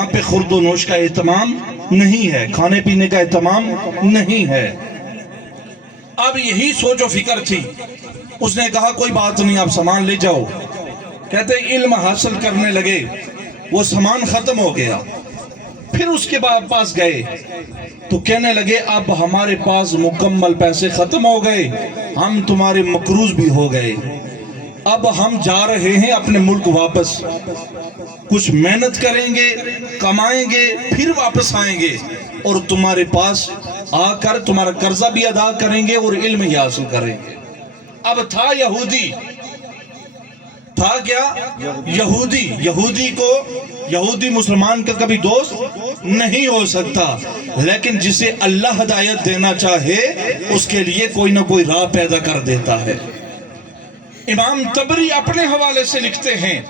وہاں پہ خورد و نوش کا اہتمام نہیں ہے، کھانے پینے کا اہتمام نہیں ہے۔ اب یہی سوچ و فکر تھی، اس نے کہا کوئی بات نہیں، آپ سامان لے جاؤ۔ کہتے علم حاصل کرنے لگے، وہ سامان ختم ہو گیا، پھر اس کے پاس گئے تو کہنے لگے اب ہمارے پاس مکمل پیسے ختم ہو گئے، ہم تمہارے مقروض بھی ہو گئے، اب ہم جا رہے ہیں اپنے ملک واپس، کچھ محنت کریں گے، کمائیں گے، پھر واپس آئیں گے اور تمہارے پاس آ کر تمہارا قرضہ بھی ادا کریں گے اور علم ہی حاصل کریں گے۔ اب تھا یہودی، تھا کیا؟ یہودی مسلمان کا کبھی دوست نہیں ہو سکتا، لیکن جسے اللہ ہدایت دینا چاہے اس کے لیے کوئی نہ کوئی راہ پیدا کر دیتا ہے۔ امام طبری اپنے حوالے سے لکھتے ہیں،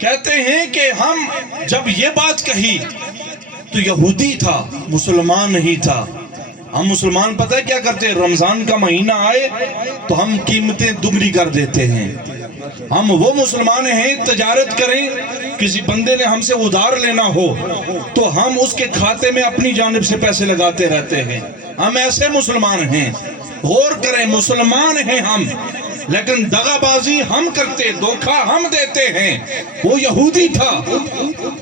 کہتے ہیں کہ ہم جب یہ بات کہی تو یہودی تھا، مسلمان نہیں تھا۔ ہم مسلمان پتہ ہے کیا کرتے ہیں؟ رمضان کا مہینہ آئے تو ہم قیمتیں دگنی کر دیتے ہیں۔ ہم وہ مسلمان ہیں، تجارت کریں، کسی بندے نے ہم سے ادھار لینا ہو تو ہم اس کے کھاتے میں اپنی جانب سے پیسے لگاتے رہتے ہیں۔ ہم ایسے مسلمان ہیں، غور کریں، مسلمان ہیں ہم، لیکن دغا بازی ہم کرتے، دھوکہ ہم دیتے ہیں۔ وہ یہودی تھا،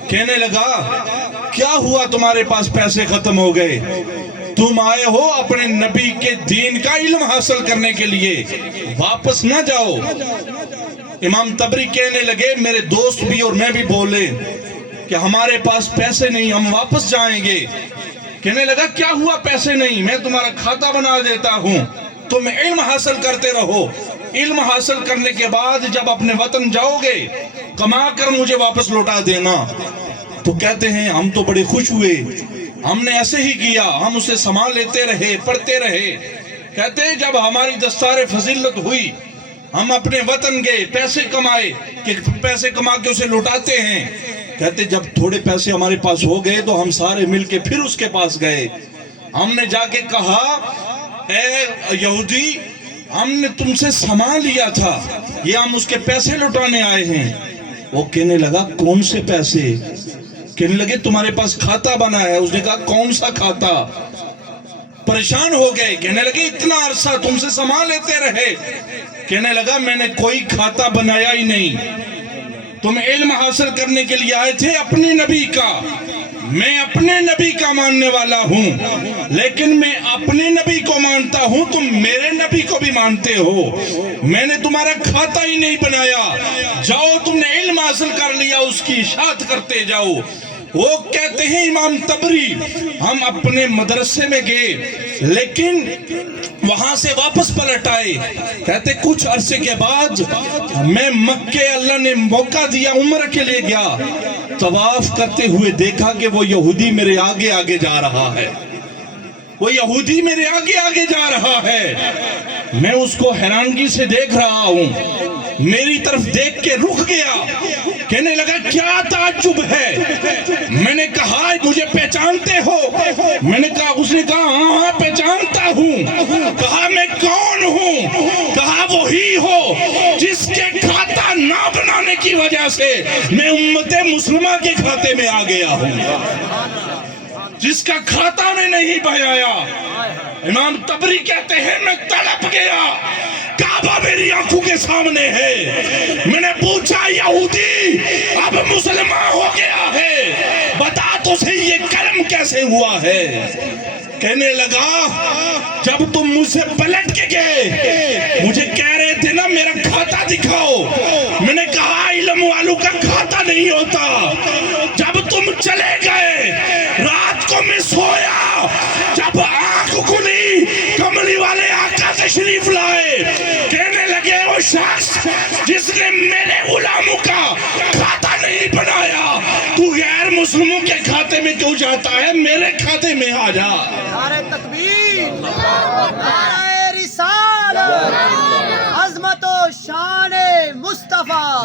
کہنے لگا کیا ہوا تمہارے پاس پیسے ختم ہو گئے؟ تم آئے ہو اپنے نبی کے دین کا علم حاصل کرنے کے لیے، واپس نہ جاؤ۔ امام طبری کہنے لگے میرے دوست بھی اور میں بھی بولے کہ ہمارے پاس پیسے نہیں، ہم واپس جائیں گے۔ کہنے لگا کیا ہوا پیسے نہیں؟ میں تمہارا کھاتا بنا دیتا ہوں، تم علم حاصل کرتے رہو، علم حاصل کرنے کے بعد جب اپنے وطن جاؤ گے کما کر مجھے واپس لوٹا دینا۔ تو کہتے ہیں ہم تو بڑے خوش ہوئے، ہم نے ایسے ہی کیا، ہم اسے سامان لیتے رہے، پڑھتے رہے۔ کہتے ہیں جب ہماری دستار فضیلت ہوئی، ہم اپنے وطن گئے، پیسے کمائے، کہ پیسے کما کے اسے لوٹاتے ہیں۔ کہتے جب تھوڑے پیسے ہمارے پاس ہو گئے تو ہم سارے مل کے پھر اس کے پاس گئے، ہم نے جا کے کہا اے یہودی، ہم نے تم سے سامان لیا تھا، یہ ہم اس کے پیسے لوٹانے آئے ہیں۔ وہ کہنے لگا کون سے پیسے؟ کہنے لگے تمہارے پاس کھاتا بنا ہے۔ اس نے کہا کون سا کھاتا؟ پریشان ہو گئے، کہنے لگے اتنا عرصہ تم سے سامان لیتے رہے۔ کہنے لگا میں نے کوئی کھاتا بنایا ہی نہیں، تم علم حاصل کرنے کے لیے آئے تھے اپنے نبی کا، میں اپنے نبی کا ماننے والا ہوں، لیکن میں اپنے نبی کو مانتا ہوں، تم میرے نبی کو بھی مانتے ہو، میں نے تمہارا کھاتا ہی نہیں بنایا، جاؤ تم نے علم حاصل کر لیا، اس کی اشاعت کرتے جاؤ۔ وہ کہتے ہیں امام طبری ہم اپنے مدرسے میں گئے لیکن وہاں سے واپس پلٹ آئے۔ کہتے کچھ عرصے کے بعد میں مکے اللہ نے موقع دیا، عمرہ کے لیے گیا، طواف کرتے ہوئے دیکھا کہ وہ یہودی میرے آگے آگے جا رہا ہے، وہ یہودی میرے آگے آگے جا رہا ہے، میں اس کو حیرانگی سے دیکھ رہا ہوں، میری طرف دیکھ کے رک گیا، کہنے لگا کیا تعجب ہے؟ میں نے کہا مجھے پہچانتے ہو؟ میں نے کہا، اس نے کہا ہاں ہاں پہچانتا ہوں۔ کہا میں کون ہوں؟ کہا وہی ہو جس کے کھاتا نہ بنانے کی وجہ سے میں امت مسلمہ کے کھاتے میں آ گیا ہوں، جس کا کھاتا میں نہیں بنایا۔ امام طبری کہتے ہیں میں تڑپ گیا، کعبہ میری آنکھوں کے سامنے ہے، میں نے پوچھا یہودی اب مسلمان ہو گیا ہے، بتا تو صحیح یہ کرم کیسے ہوا ہے؟ کہنے لگا جب تم مجھ سے پلٹ کے گئے مجھے کہہ رہے تھے نا میرا کھاتا دکھاؤ، میں نے کہا علم والوں کا کھاتا نہیں ہوتا، جب تم چلے گئے رات کو میں سویا، جب آنکھ کھلی کملی والے آقا تشریف لائے، کہنے لگے وہ شخص جس نے میرے غلاموں کا کھاتا نہیں بنایا تو غیر مسلموں کے کھاتے میں کیوں جاتا ہے؟ میرے کھاتے میں آ جا۔ نعرہ تکبیر، نعرہ رسالت، عظمت و شان مصطفیٰ،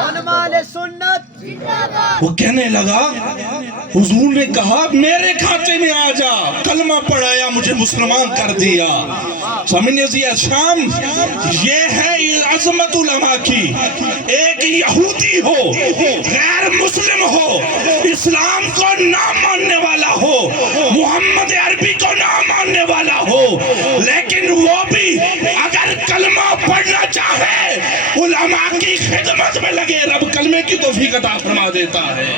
علماء سنت۔ وہ کہنے لگا حضور نے کہا میرے کھاتے میں آ جا، کلمہ پڑھایا، مجھے مسلمان کر دیا۔ سامنے عزیز شام، یہ ہے عظمت علماء کی۔ ایک یہودی ہو، غیر مسلم ہو، اسلام کو نہ ماننے والا ہو، محمد عربی کو نہ ماننے والا ہو، لیکن وہ بھی اگر کلمہ پڑھنا چاہے علماء کی خدمت میں لگے، رب کلمے کی توفیق عطا فرما دیتا ہے۔